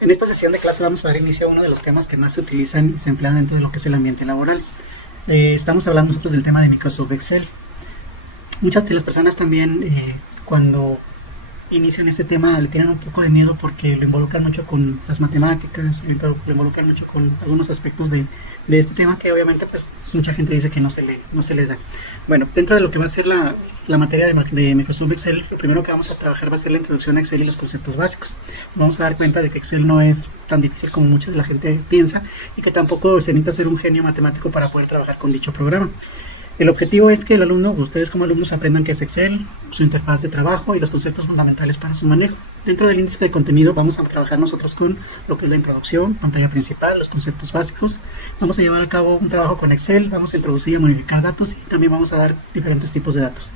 En esta sesión de clase vamos a dar inicio a uno de los temas que más se utilizan y se emplean dentro de lo que es el ambiente laboral. Estamos hablando nosotros del tema de Microsoft Excel. Muchas de las personas también cuando inician este tema le tienen un poco de miedo porque lo involucran mucho con las matemáticas, lo involucran mucho con algunos aspectos de este tema que obviamente pues mucha gente dice que no se les da. Bueno, dentro de lo que va a ser la materia de Microsoft Excel, lo primero que vamos a trabajar va a ser la introducción a Excel y los conceptos básicos. Vamos a dar cuenta de que Excel no es tan difícil como mucha de la gente piensa y que tampoco se necesita ser un genio matemático para poder trabajar con dicho programa. El objetivo es que el alumno, ustedes como alumnos, aprendan qué es Excel, su interfaz de trabajo y los conceptos fundamentales para su manejo. Dentro del índice de contenido vamos a trabajar nosotros con lo que es la introducción, pantalla principal, los conceptos básicos. Vamos a llevar a cabo un trabajo con Excel, vamos a introducir y a modificar datos y también vamos a dar diferentes tipos de datos.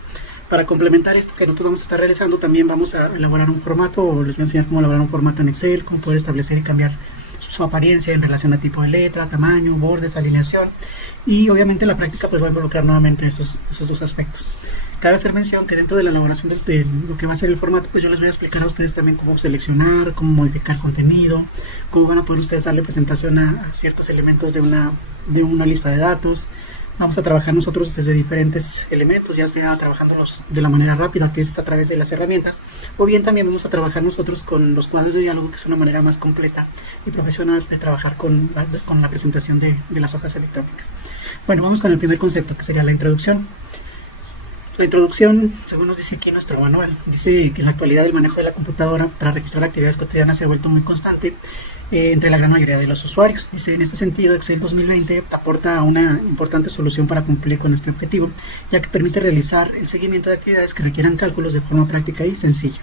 Para complementar esto que nosotros vamos a estar realizando, también vamos a elaborar un formato, o les voy a enseñar cómo elaborar un formato en Excel, cómo poder establecer y cambiar su apariencia en relación a tipo de letra, tamaño, bordes, alineación, y obviamente la práctica pues va a involucrar nuevamente esos dos aspectos. Cabe hacer mención que dentro de la elaboración de lo que va a ser el formato, pues yo les voy a explicar a ustedes también cómo seleccionar, cómo modificar contenido, cómo van a poder ustedes darle presentación a ciertos elementos de una lista de datos. Vamos a trabajar nosotros desde diferentes elementos, ya sea trabajándolos de la manera rápida, que es a través de las herramientas, o bien también vamos a trabajar nosotros con los cuadros de diálogo, que es una manera más completa y profesional de trabajar con la presentación de las hojas electrónicas. Bueno, vamos con el primer concepto, que sería la introducción. La introducción, según nos dice aquí nuestro manual, dice que en la actualidad el manejo de la computadora para registrar actividades cotidianas se ha vuelto muy constante entre la gran mayoría de los usuarios. Dice, en este sentido, Excel 2020 aporta una importante solución para cumplir con este objetivo, ya que permite realizar el seguimiento de actividades que requieran cálculos de forma práctica y sencilla.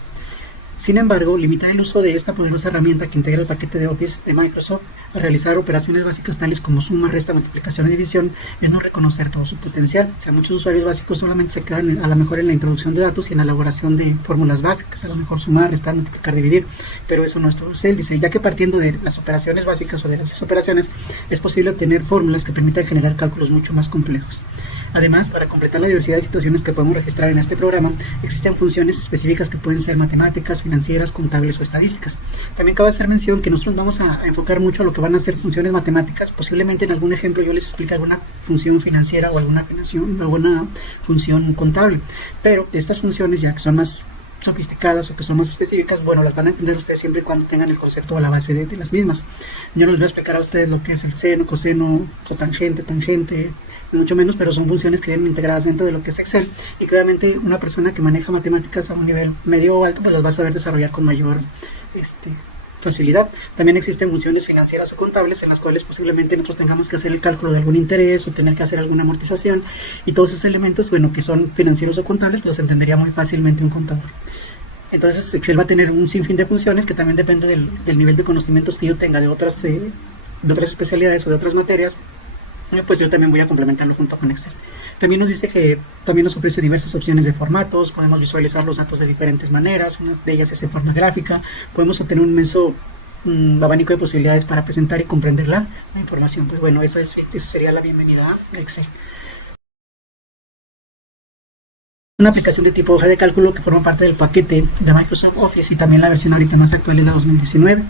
Sin embargo, limitar el uso de esta poderosa herramienta que integra el paquete de Office de Microsoft a realizar operaciones básicas tales como suma, resta, multiplicación y división es no reconocer todo su potencial. O sea, muchos usuarios básicos solamente se quedan a lo mejor en la introducción de datos y en la elaboración de fórmulas básicas, a lo mejor sumar, restar, multiplicar, dividir, pero eso no es todo. Excel dice, ya que partiendo de las operaciones básicas o de las operaciones es posible obtener fórmulas que permitan generar cálculos mucho más complejos. Además, para completar la diversidad de situaciones que podemos registrar en este programa, existen funciones específicas que pueden ser matemáticas, financieras, contables o estadísticas. También cabe hacer mención que nosotros vamos a enfocar mucho a lo que van a ser funciones matemáticas. Posiblemente en algún ejemplo yo les explique alguna función financiera o alguna función contable. Pero estas funciones, ya que son más sofisticadas o que son más específicas, bueno, las van a entender ustedes siempre y cuando tengan el concepto o la base de las mismas. Yo les voy a explicar a ustedes lo que es el seno, coseno, tangente, mucho menos, pero son funciones que vienen integradas dentro de lo que es Excel y claramente una persona que maneja matemáticas a un nivel medio o alto pues las va a saber desarrollar con mayor facilidad. También existen funciones financieras o contables en las cuales posiblemente nosotros tengamos que hacer el cálculo de algún interés o tener que hacer alguna amortización y todos esos elementos, bueno, que son financieros o contables, pues los entendería muy fácilmente un contador. Entonces Excel va a tener un sinfín de funciones que también depende del nivel de conocimientos que yo tenga de otras especialidades o de otras materias. Pues yo también voy a complementarlo junto con Excel. También nos dice que también nos ofrece diversas opciones de formatos, podemos visualizar los datos de diferentes maneras, una de ellas es en forma gráfica, podemos obtener un inmenso abanico de posibilidades para presentar y comprender la información. Pues bueno, eso sería la bienvenida a Excel. Una aplicación de tipo hoja de cálculo que forma parte del paquete de Microsoft Office y también la versión ahorita más actual es la 2019.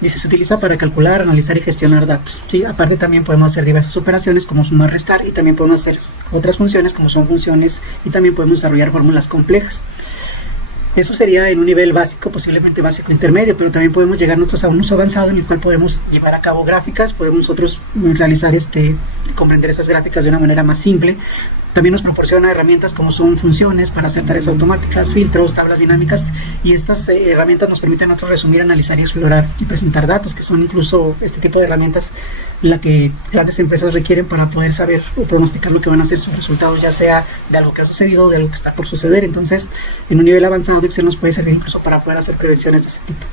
Dice, se utiliza para calcular, analizar y gestionar datos. ¿Sí? Aparte también podemos hacer diversas operaciones como sumar, restar y también podemos hacer otras funciones como son funciones y también podemos desarrollar fórmulas complejas. Eso sería en un nivel básico, posiblemente básico intermedio, pero también podemos llegar nosotros a un uso avanzado en el cual podemos llevar a cabo gráficas, podemos nosotros realizar comprender esas gráficas de una manera más simple. También nos proporciona herramientas como son funciones para hacer tareas automáticas, filtros, tablas dinámicas y estas herramientas nos permiten a nosotros resumir, analizar y explorar y presentar datos, que son incluso este tipo de herramientas la que grandes empresas requieren para poder saber o pronosticar lo que van a ser sus resultados, ya sea de algo que ha sucedido o de algo que está por suceder. Entonces, en un nivel avanzado Excel nos puede servir incluso para poder hacer prevenciones de ese tipo.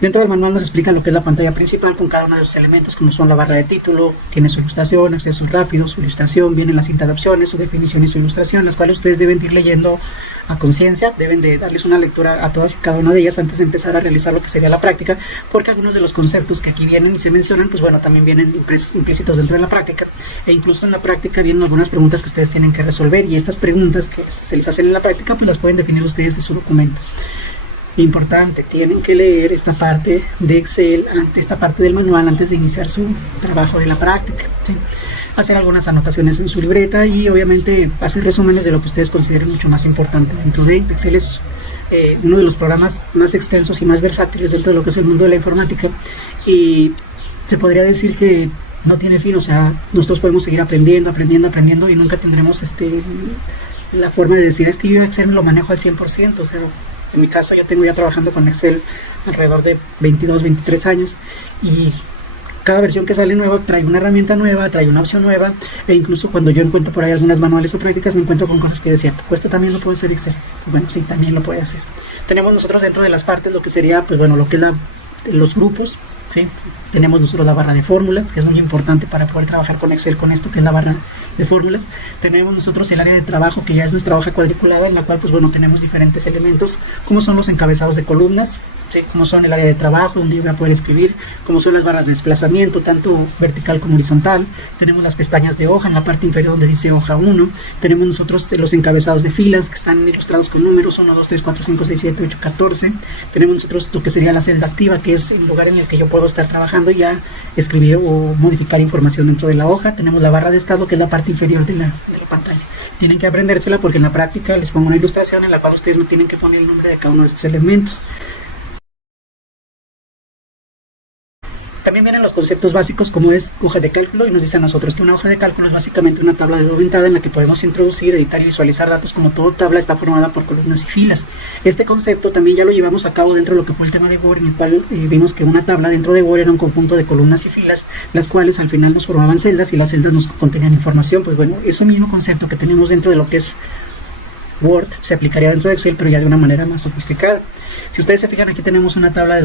Dentro del manual nos explica lo que es la pantalla principal con cada uno de los elementos, como son la barra de título, tiene su ilustración, acceso rápido, su ilustración, viene la cinta de opciones, su definición y su ilustración, las cuales ustedes deben ir leyendo a conciencia, deben de darles una lectura a todas y cada una de ellas antes de empezar a realizar lo que sería la práctica, porque algunos de los conceptos que aquí vienen y se mencionan, pues bueno, también vienen implícitos dentro de la práctica, e incluso en la práctica vienen algunas preguntas que ustedes tienen que resolver, y estas preguntas que se les hacen en la práctica, pues las pueden definir ustedes de su documento. Importante, tienen que leer esta parte de Excel, esta parte del manual antes de iniciar su trabajo de la práctica, ¿sí? Hacer algunas anotaciones en su libreta y obviamente hacer resúmenes de lo que ustedes consideren mucho más importante dentro de Excel. Es uno de los programas más extensos y más versátiles dentro de lo que es el mundo de la informática, y se podría decir que no tiene fin. O sea, nosotros podemos seguir aprendiendo y nunca tendremos la forma de decir, es que yo Excel me lo manejo al 100%. O sea, en mi caso yo tengo ya trabajando con Excel alrededor de 22, 23 años, y cada versión que sale nueva trae una herramienta nueva, trae una opción nueva, e incluso cuando yo encuentro por ahí algunas manuales o prácticas me encuentro con cosas que decía, pues esto también lo puede hacer Excel. Bueno, sí, también lo puede hacer. Tenemos nosotros dentro de las partes lo que sería, pues bueno, lo que es los grupos, ¿sí? Tenemos nosotros la barra de fórmulas, que es muy importante para poder trabajar con Excel, con esto que es la barra de fórmulas. Tenemos nosotros el área de trabajo, que ya es nuestra hoja cuadriculada, en la cual pues bueno, tenemos diferentes elementos, como son los encabezados de columnas, ¿sí? Como son el área de trabajo, donde yo voy a poder escribir, como son las barras de desplazamiento, tanto vertical como horizontal. Tenemos las pestañas de hoja en la parte inferior donde dice hoja 1. Tenemos nosotros los encabezados de filas, que están ilustrados con números 1, 2, 3, 4, 5, 6, 7, 8, 14. Tenemos nosotros lo que sería la celda activa, que es el lugar en el que yo puedo estar trabajando y ya escribir o modificar información dentro de la hoja. Tenemos la barra de estado, que es la parte inferior de la pantalla. Tienen que aprendérsela porque en la práctica les pongo una ilustración en la cual ustedes no tienen que poner el nombre de cada uno de estos elementos. También vienen los conceptos básicos, como es hoja de cálculo, y nos dice a nosotros que una hoja de cálculo es básicamente una tabla de doble entrada en la que podemos introducir, editar y visualizar datos. Como toda tabla está formada por columnas y filas. Este concepto también ya lo llevamos a cabo dentro de lo que fue el tema de Word, en el cual vimos que una tabla dentro de Word era un conjunto de columnas y filas, las cuales al final nos formaban celdas y las celdas nos contenían información. Pues bueno, ese mismo concepto que tenemos dentro de lo que es Word se aplicaría dentro de Excel, pero ya de una manera más sofisticada. Si ustedes se fijan, aquí tenemos una tabla de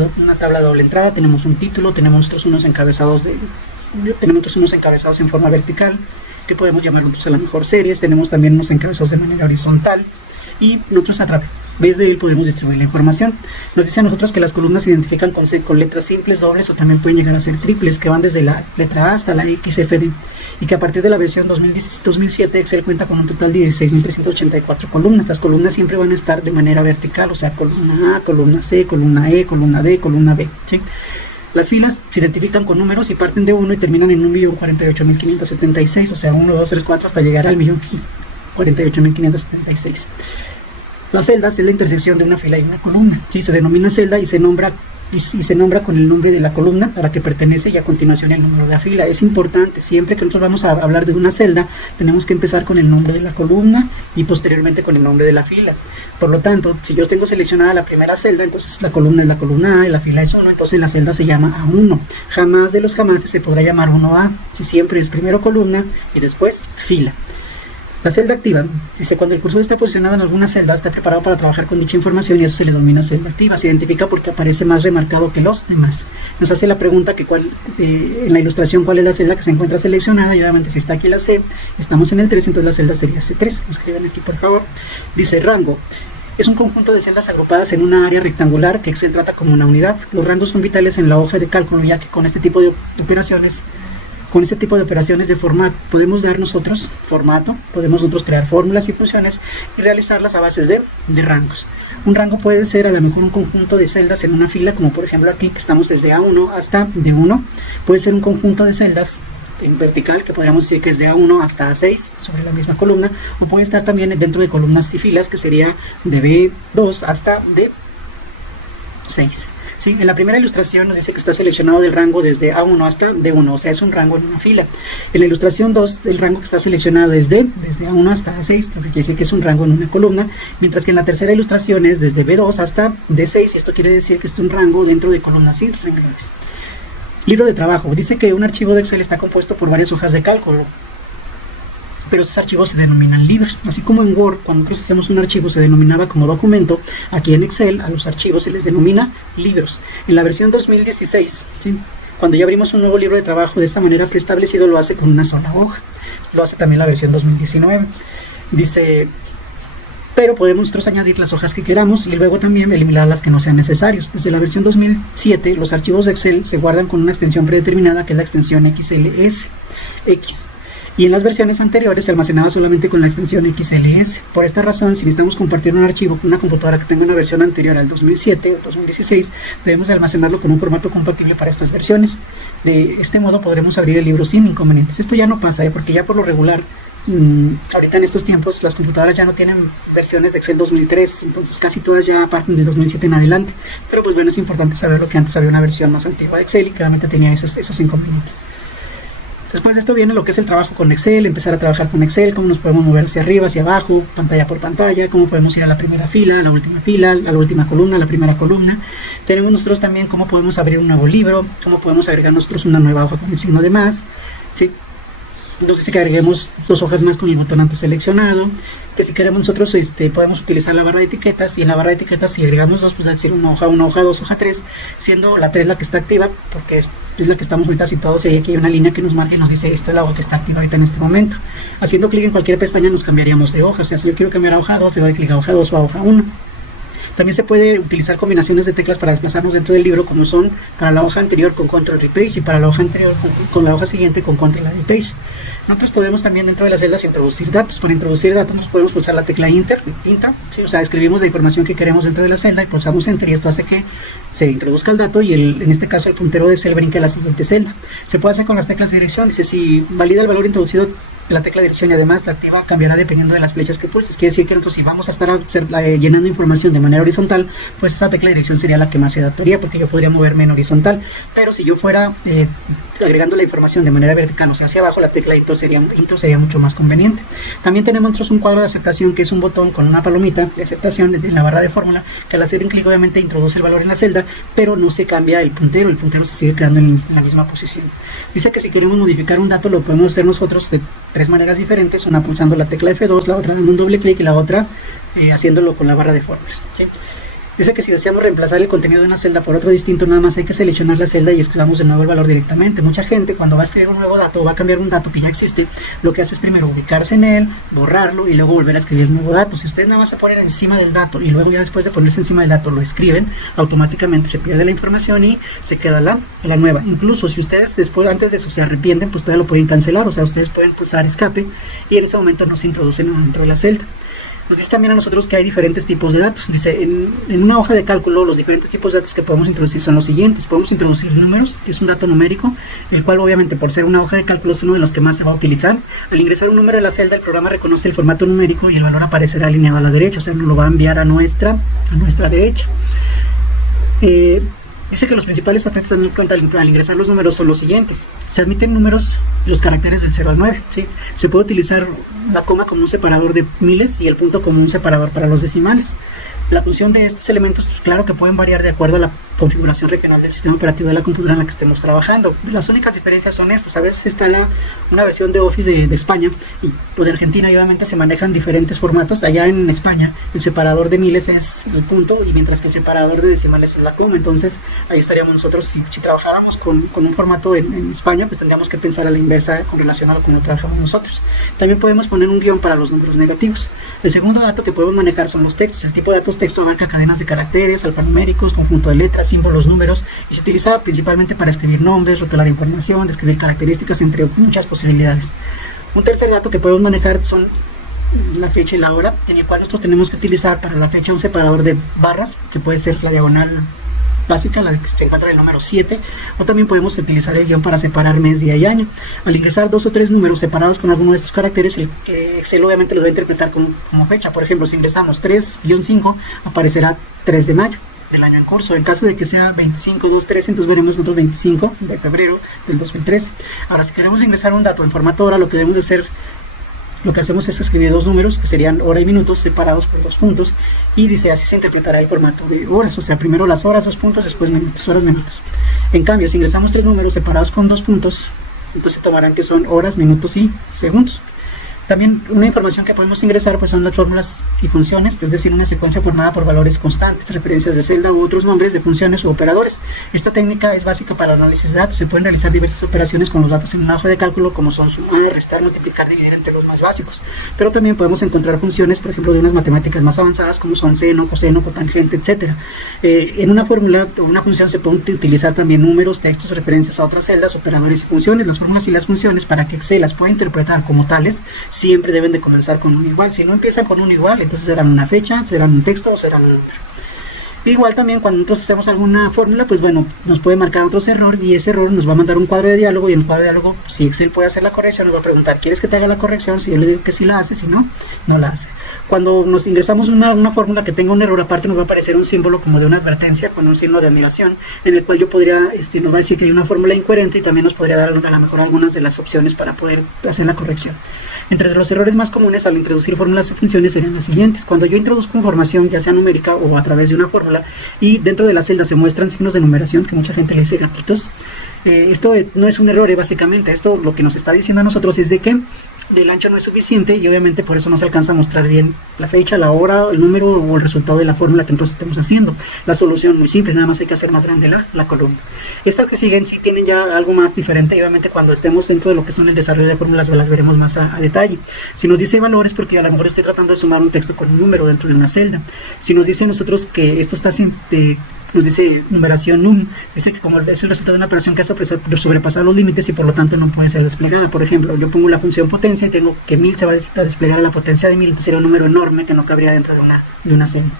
doble entrada, tenemos un título, tenemos unos encabezados en forma vertical, que podemos llamar nosotros a la mejor series. Tenemos también unos encabezados de manera horizontal, y nosotros a través de él podemos distribuir la información. Nos dice a nosotros que las columnas se identifican con letras simples, dobles o también pueden llegar a ser triples, que van desde la letra A hasta la XFD, y que a partir de la versión 2007 Excel cuenta con un total de 16.384 columnas. Las columnas siempre van a estar de manera vertical, o sea, columna A, columna C, columna E, columna D, columna B, ¿sí? Las filas se identifican con números y parten de 1 y terminan en 1.048.576, o sea, 1, 2, 3, 4 hasta llegar al 1.048.576. Las celdas es la intersección de una fila y una columna, ¿sí? Se denomina celda y se nombra con el nombre de la columna a la que pertenece, y a continuación el número de la fila. Es importante, siempre que nosotros vamos a hablar de una celda, tenemos que empezar con el nombre de la columna y posteriormente con el nombre de la fila. Por lo tanto, si yo tengo seleccionada la primera celda, entonces la columna es la columna A y la fila es 1, entonces la celda se llama A1. Jamás de los jamases se podrá llamar 1A, si siempre es primero columna y después fila. La celda activa dice: cuando el cursor está posicionado en alguna celda, está preparado para trabajar con dicha información, y eso se le denomina celda activa. Se identifica porque aparece más remarcado que los demás. Nos hace la pregunta que en la ilustración cuál es la celda que se encuentra seleccionada, y obviamente si está aquí la C, estamos en el 3, entonces la celda sería C3. Lo escriben aquí por favor. Dice rango. Es un conjunto de celdas agrupadas en una área rectangular que Excel trata como una unidad. Los rangos son vitales en la hoja de cálculo, ya que con este tipo de operaciones de formato podemos dar nosotros formato, podemos nosotros crear fórmulas y funciones y realizarlas a bases de rangos. Un rango puede ser a lo mejor un conjunto de celdas en una fila, como por ejemplo aquí que estamos desde A1 hasta D1. Puede ser un conjunto de celdas en vertical, que podríamos decir que es de A1 hasta A6 sobre la misma columna, o puede estar también dentro de columnas y filas, que sería de B2 hasta D6. ¿Sí? En la primera ilustración nos dice que está seleccionado del rango desde A1 hasta D1, o sea, es un rango en una fila. En la ilustración 2, el rango que está seleccionado es desde A1 hasta A6, lo que quiere decir que es un rango en una columna, mientras que en la tercera ilustración es desde B2 hasta D6, y esto quiere decir que es un rango dentro de columnas y renglones. Libro de trabajo. Dice que un archivo de Excel está compuesto por varias hojas de cálculo, pero esos archivos se denominan libros. Así como en Word, cuando nosotros hacemos un archivo se denominaba como documento, aquí en Excel a los archivos se les denomina libros. En la versión 2016, ¿sí?, cuando ya abrimos un nuevo libro de trabajo de esta manera preestablecido, lo hace con una sola hoja. Lo hace también la versión 2019. Dice: pero podemos nosotros añadir las hojas que queramos y luego también eliminar las que no sean necesarios. Desde la versión 2007, los archivos de Excel se guardan con una extensión predeterminada, que es la extensión XLS. y en las versiones anteriores se almacenaba solamente con la extensión XLS. Por esta razón, si necesitamos compartir un archivo con una computadora que tenga una versión anterior al 2007 o 2016, debemos almacenarlo con un formato compatible para estas versiones. De este modo podremos abrir el libro sin inconvenientes. Esto ya no pasa, porque ya por lo regular, ahorita en estos tiempos las computadoras ya no tienen versiones de Excel 2003, entonces casi todas ya parten del 2007 en adelante. Pero pues bueno, es importante saberlo, que antes había una versión más antigua de Excel y claramente tenía esos inconvenientes. Después de esto viene lo que es el trabajo con Excel, empezar a trabajar con Excel, cómo nos podemos mover hacia arriba, hacia abajo, pantalla por pantalla, cómo podemos ir a la primera fila, a la última columna, a la primera columna. Tenemos nosotros también cómo podemos abrir un nuevo libro, cómo podemos agregar nosotros una nueva hoja con el signo de más, ¿sí? Entonces que agreguemos 2 hojas más con el botón antes seleccionado, que si queremos nosotros podemos utilizar la barra de etiquetas, y en la barra de etiquetas si agregamos 2, pues decir una hoja 2, hoja 3, siendo la 3 la que está activa, porque es la que estamos ahorita situados, y aquí hay una línea que nos marca y nos dice esta es la hoja que está activa ahorita en este momento. Haciendo clic en cualquier pestaña nos cambiaríamos de hoja, o sea, si yo quiero cambiar a hoja 2, le doy clic a hoja 2 o a hoja 1. También se puede utilizar combinaciones de teclas para desplazarnos dentro del libro, como son para la hoja anterior con Control Repage y para la hoja anterior con la hoja siguiente con Control Repage. Nosotros podemos también dentro de las celdas introducir datos. Para introducir datos nos podemos pulsar la tecla Enter, ¿sí? O sea, escribimos la información que queremos dentro de la celda y pulsamos Enter, y esto hace que se introduzca el dato y en este caso el puntero de cel brinque a la siguiente celda. Se puede hacer con las teclas de dirección. Dice, si valida el valor introducido la tecla de dirección y además la activa, cambiará dependiendo de las flechas que pulses. Quiere decir que nosotros, si vamos a estar llenando información de manera horizontal, pues esta tecla de dirección sería la que más se adaptaría, porque yo podría moverme en horizontal. Pero si yo fuera agregando la información de manera vertical, o sea, hacia abajo, la tecla Intro sería mucho más conveniente. También tenemos nosotros un cuadro de aceptación, que es un botón con una palomita de aceptación en la barra de fórmula, que al hacer un clic obviamente introduce el valor en la celda, pero no se cambia el puntero se sigue quedando en la misma posición. Dice que si queremos modificar un dato lo podemos hacer nosotros de 3 maneras diferentes, una pulsando la tecla F2, la otra dando un doble clic y la otra haciéndolo con la barra de fórmulas, ¿sí? Dice que si deseamos reemplazar el contenido de una celda por otro distinto, nada más hay que seleccionar la celda y escribamos de nuevo el valor directamente. Mucha gente, cuando va a escribir un nuevo dato o va a cambiar un dato que ya existe, lo que hace es primero ubicarse en él, borrarlo y luego volver a escribir el nuevo dato. Si ustedes nada más se ponen encima del dato y luego ya después de ponerse encima del dato lo escriben, automáticamente se pierde la información y se queda la nueva. Incluso si ustedes después, antes de eso, se arrepienten, pues todavía lo pueden cancelar, o sea, ustedes pueden pulsar escape y en ese momento no se introducen dentro de la celda. Nos dice también a nosotros que hay diferentes tipos de datos. Dice, en una hoja de cálculo los diferentes tipos de datos que podemos introducir son los siguientes. Podemos introducir números, que es un dato numérico, el cual obviamente por ser una hoja de cálculo es uno de los que más se va a utilizar. Al ingresar un número en la celda, el programa reconoce el formato numérico y el valor aparecerá alineado a la derecha, o sea, nos lo va a enviar a nuestra derecha. Dice que los principales aspectos a tener en cuenta al ingresar los números son los siguientes. Se admiten números, los caracteres del 0 al 9, ¿sí? Se puede utilizar la coma como un separador de miles y el punto como un separador para los decimales. La función de estos elementos, claro que pueden variar de acuerdo a la configuración regional del sistema operativo de la computadora en la que estemos trabajando. Las únicas diferencias son estas. A veces está una versión de Office de España y de Argentina, y obviamente se manejan diferentes formatos. Allá en España el separador de miles es el punto, y mientras que el separador de decimales es la coma. Entonces ahí estaríamos nosotros, si trabajáramos con un formato en España, pues tendríamos que pensar a la inversa con relación a lo que no trabajamos nosotros. También podemos poner un guión para los números negativos. El segundo dato que podemos manejar son los textos. El tipo de datos texto abarca cadenas de caracteres, alfanuméricos, conjunto de letras, símbolos, números, y se utiliza principalmente para escribir nombres, rotular información, describir características, entre muchas posibilidades. Un tercer dato que podemos manejar son la fecha y la hora, en el cual nosotros tenemos que utilizar para la fecha un separador de barras, que puede ser la diagonal básica, la que se encuentra en el número 7, o también podemos utilizar el guión para separar mes, día y año. Al ingresar 2 o 3 números separados con alguno de estos caracteres, el Excel obviamente los va a interpretar como fecha. Por ejemplo, si ingresamos 3-5, aparecerá 3 de mayo del año en curso. En caso de que sea 25-2-13, entonces veremos nosotros 25 de febrero del 2013. Ahora, si queremos ingresar un dato en formato hora, lo que debemos de hacer, lo que hacemos es escribir 2 números, que serían hora y minutos, separados por 2 puntos, y dice, así se interpretará el formato de horas, o sea, primero las horas, 2 puntos, después minutos, horas, minutos. En cambio, si ingresamos 3 números separados con 2 puntos, entonces tomarán que son horas, minutos y segundos. También una información que podemos ingresar pues son las fórmulas y funciones, es decir, una secuencia formada por valores constantes, referencias de celda u otros nombres de funciones u operadores. Esta técnica es básica para el análisis de datos. Se pueden realizar diversas operaciones con los datos en una hoja de cálculo, como son sumar, restar, multiplicar, dividir entre los más básicos. Pero también podemos encontrar funciones, por ejemplo, de unas matemáticas más avanzadas, como son seno, coseno, cotangente, etc. En una fórmula o una función se pueden utilizar también números, textos, referencias a otras celdas, operadores y funciones. Las fórmulas y las funciones, para que Excel las pueda interpretar como tales, siempre deben de comenzar con un igual. Si no empiezan con un igual, entonces serán una fecha, serán un texto o serán un número. Igual también cuando nosotros hacemos alguna fórmula, pues bueno, nos puede marcar otro error y ese error nos va a mandar un cuadro de diálogo, y en el cuadro de diálogo, si Excel puede hacer la corrección, nos va a preguntar: ¿quieres que te haga la corrección? Si yo le digo que sí la hace, si no, no la hace. Cuando nos ingresamos una fórmula que tenga un error, aparte nos va a aparecer un símbolo como de una advertencia con un signo de admiración, en el cual yo podría, nos va a decir que hay una fórmula incoherente, y también nos podría dar a lo mejor algunas de las opciones para poder hacer la corrección. Entre los errores más comunes al introducir fórmulas o funciones serían las siguientes: cuando yo introduzco información, ya sea numérica o a través de una fórmula, y dentro de la celda se muestran signos de numeración, que mucha gente le dice gatitos. Esto no es un error, básicamente. Esto lo que nos está diciendo a nosotros es de que el ancho no es suficiente, y obviamente por eso no se alcanza a mostrar bien la fecha, la hora, el número o el resultado de la fórmula que nosotros estemos haciendo. La solución muy simple, nada más hay que hacer más grande la columna. Estas que siguen sí tienen ya algo más diferente, y obviamente cuando estemos dentro de lo que son el desarrollo de fórmulas las veremos más a detalle. Si nos dice valores, porque a lo mejor estoy tratando de sumar un texto con un número dentro de una celda. Si nos dice nosotros que esto está nos dice numeración num, dice que como es el resultado de una operación que ha sobrepasado los límites y por lo tanto no puede ser desplegada. Por ejemplo, yo pongo la función potencia y tengo que 1000 se va a desplegar a la potencia de 1000, entonces sería un número enorme que no cabría dentro de una celda.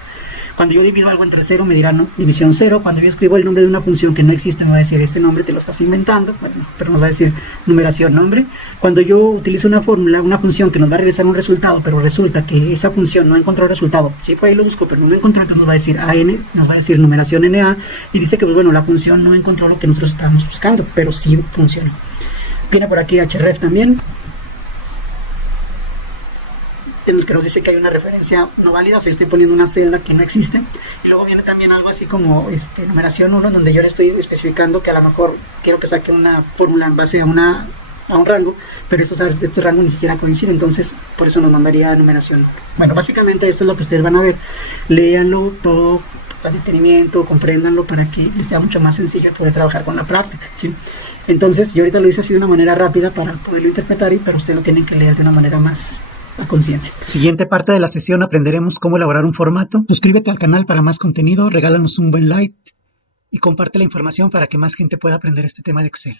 Cuando yo divido algo entre 0 me dirá división 0. Cuando yo escribo el nombre de una función que no existe me va a decir: este nombre te lo estás inventando. Bueno, pero nos va a decir numeración nombre. Cuando yo utilizo una fórmula, una función que nos va a regresar un resultado, pero resulta que esa función no encontró el resultado, sí, pues ahí lo busco, pero no lo encontró, entonces nos va a decir AN, nos va a decir numeración NA, y dice que pues bueno, la función no encontró lo que nosotros estábamos buscando, pero sí funcionó. Viene por aquí href también, en el que nos dice que hay una referencia no válida, o sea, estoy poniendo una celda que no existe. Y luego viene también algo así como numeración 1, donde yo le estoy especificando que a lo mejor quiero que saque una fórmula en base a un rango, pero este rango ni siquiera coincide, entonces por eso nos mandaría numeración. Bueno, básicamente esto es lo que ustedes van a ver. Léanlo todo con detenimiento, compréndanlo para que les sea mucho más sencillo poder trabajar con la práctica, ¿sí? Entonces yo ahorita lo hice así de una manera rápida para poderlo interpretar, pero ustedes lo tienen que leer de una manera más a conciencia. Siguiente parte de la sesión aprenderemos cómo elaborar un formato. Suscríbete al canal para más contenido, regálanos un buen like y comparte la información para que más gente pueda aprender este tema de Excel.